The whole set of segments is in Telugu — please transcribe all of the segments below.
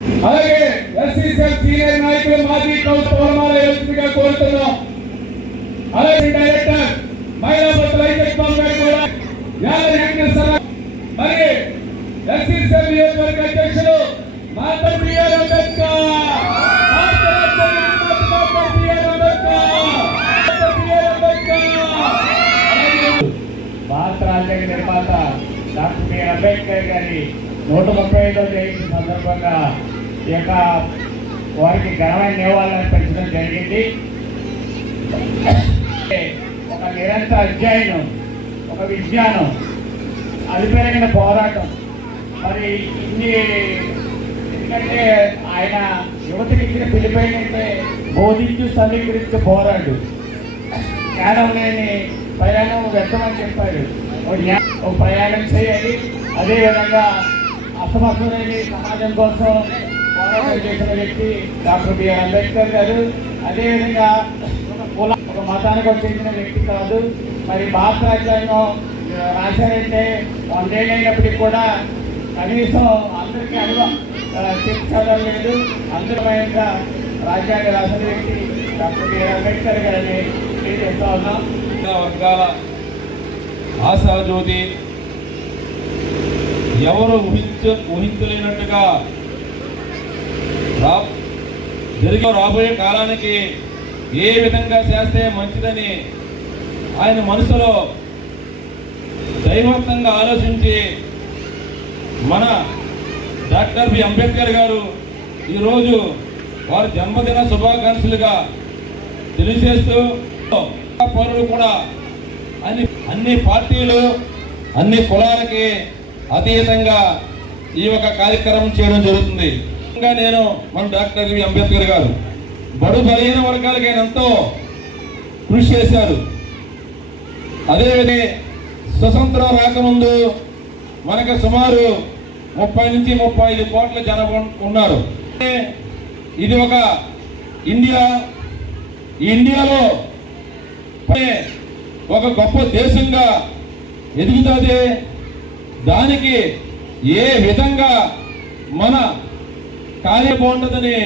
అలాగే ఎస్సీసీఎల్ సీనియర్ నాయకులు మాజీ కౌన్సిలర్ ఎల్సీగా కోరుతున్నాం. అలాగే డైరెక్టర్ మహిళా మంత్రులు ఐజక్ బాబు గారు కూడా మరి ఎస్సీసీఎల్ నియోజకవర్గ అధ్యక్షులు మాస్టర్ బిఆర్ అంబేద్కర్ భారత రాజ్యాంగ నిర్మాత డాక్టర్ బిఆర్ అంబేద్కర్ గారి 135వ జయంతి సందర్భంగా ఈ యొక్క వారికి ఘనమైన నివాళులు అర్పించడం జరిగింది. ఒక నిరంతర అధ్యయనం, ఒక విజ్ఞానం, అలిపెరగిన పోరాటం. మరి ఇన్ని ఎందుకంటే ఆయన యువతకి ఇచ్చిన పిలుపు ఏంటంటే బోధించు సమీకరించు పోరాడు, జ్ఞానం లేని ప్రయాణం వ్యర్థమని చెప్పాడు. ఒక ప్రయాణం చేయాలి. అదేవిధంగా అసమర్థులైన సమాజం కోసం పోరాటం చేసిన వ్యక్తి డాక్టర్ బిఆర్ అంబేద్కర్ గారు. అదేవిధంగా ఒక మతానికి చెందిన వ్యక్తి కాదు. మరి భారత రాజ్యాంగం రాశారంటే 100 ఏళ్ళు అయినప్పటికీ కూడా కనీసం అందరికీ చదవడం లేదు. అందరమైన రాజ్యాంగ రాసిన వ్యక్తి డాక్టర్ బిఆర్ అంబేద్కర్ గారిని తెలియజేస్తా ఉన్నాం. వర్గాల ఆశాజ్యోతి, ఎవరు ఊహించలేనట్టుగా రాబోయే కాలానికి ఏ విధంగా చేస్తే మంచిదని ఆయన మనసులో దైవత్వంగా ఆలోచించి మన డాక్టర్ బి అంబేద్కర్ గారు ఈరోజు వారి జన్మదిన శుభాకాంక్షలుగా తెలియజేస్తూ పౌరులు కూడా అన్ని పార్టీలు, అన్ని కులాలకి అతీతంగా ఈ యొక్క కార్యక్రమం చేయడం జరుగుతుంది. నేను మన డాక్టర్ బి అంబేద్కర్ గారు బడు బలహీన వర్గాలకి ఎంతో కృషి చేశారు. అదేవిధంగా స్వతంత్రం రాకముందు మనకు సుమారు 30 నుంచి 35 కోట్ల జనాభా ఉన్నారు. ఇది ఒక ఇండియాలో ఒక గొప్ప దేశంగా ఎదుగుతుంది. దానికి ఏ విధంగా మన కార్యం బాగుంటుందని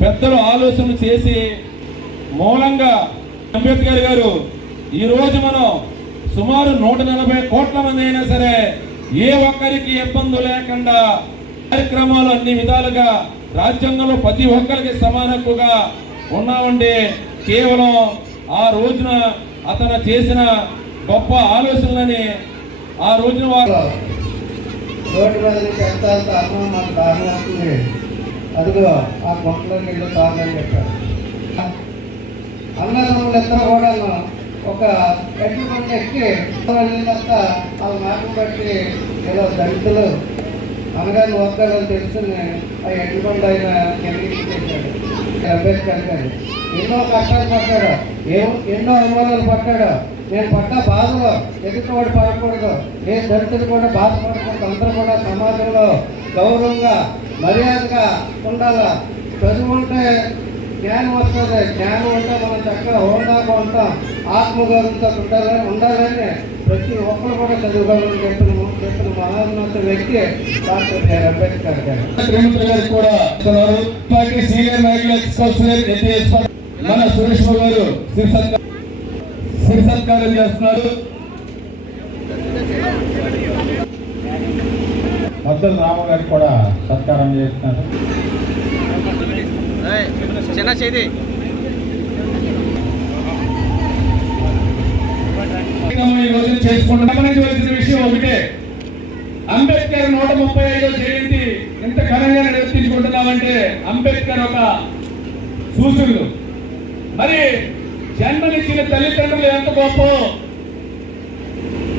పెద్దలు ఆలోచన చేసి మూలంగా అంబేద్కర్ గారు ఈరోజు మనం సుమారు 140 కోట్ల మంది అయినా సరే ఏ ఒక్కరికి ఇబ్బంది లేకుండా కార్యక్రమాలు అన్ని విధాలుగా రాజ్యాంగంలో ప్రతి ఒక్కరికి సమాన హక్కుగా ఉన్నామంటే కేవలం ఆ రోజున అతను చేసిన గొప్ప ఆలోచనలని ఆ రోజున వారు రోడ్డు మీద నుంచి ఎంత అన్నం మాకు దాహం అవుతుంది, అదిగో ఆ గుంటలో నీళ్ళు తాగని చెప్పారు. అన్నదమ్ములు ఇద్దరు కూడా ఒక ఎడ్డు బండి ఎక్కి వెళ్ళినంతా వాళ్ళ మాటలు బట్టి ఏదో దళితులు అనగానే వర్గాలని తెలుసుకుని ఆ ఎడ్డు బండి ఆయన చేశాడు. అంబేద్కర్ గారు ఎన్నో కష్టాలు పడ్డాడు, ఎన్నో అనుమానాలు పడ్డాడు. నేను పడ్డ బాధలో ఎదుటివాడు పడకూడదు, ఏ దళితులు కూడా బాధపడకూడదు, అందరూ కూడా సమాజంలో గౌరవంగా మర్యాదగా ఉండాలా. చదువు ఉంటే జ్ఞానం వస్తుంది, జ్ఞానం ఉంటే మనం చక్కగా హోందాగా ఉంటాం, ఆత్మగౌరవంతో ఉండాలని ప్రతి ఒక్కరు కూడా చదువుకోవాలని చెప్పిన మహోన్నత వ్యక్తి డాక్టర్ బిఆర్ అంబేద్కర్ గారు కూడా సీనియర్ నాయకులు మన సురేష్ బాబు గారు సిరి సత్కారం చేస్తున్నారు. మద్దతు రామ గారికి కూడా సత్కారం చేస్తున్నారు. చేసుకుంటున్న విషయం ఒకటే, అంబేద్కర్ 135వ జయంతి ఎంత ఘనంగా నిర్వర్తించుకుంటున్నామంటే అంబేద్కర్ ఒక సూచనలు. మరి జన్మనిచ్చిన తల్లిదండ్రులు ఎంత గొప్ప.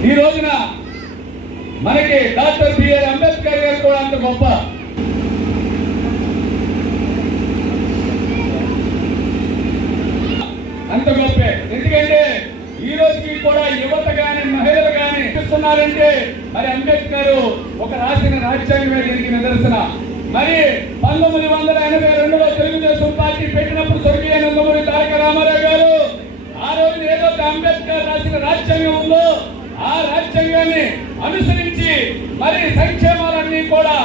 ఈ రోజున మనకి డాక్టర్ బిఆర్ అంబేద్కర్ గారు కూడా అంత గొప్ప. అంత గొప్ప. ఎందుకంటే ఈ రోజుకి కూడా యువత కానీ మహిళలు కానీ ఇస్తున్నారంటే మరి అంబేద్కర్ ఒక రాసిన రాజ్యాంగమే దీనికి నిదర్శన. మరి 1982లో తెలుగుదేశం పార్టీ పెట్టినప్పుడు స్వర్గీయ నందమూరి తారక రామారావు గారు ఆ రోజు ఏదైతే అంబేద్కర్ రాసిన రాజ్యాంగం ఉందో ఆ రాజ్యాంగాన్ని అనుసరించి మరి సంక్షేమాలన్నీ కూడా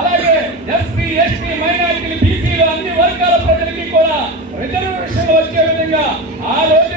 అలాగే ఎస్సీ ఎస్టీ మైనారిటీలు బీసీలు అన్ని వర్గాల ప్రజలకి కూడా రిజర్వేషన్లు వచ్చే విధంగా ఆ రోజు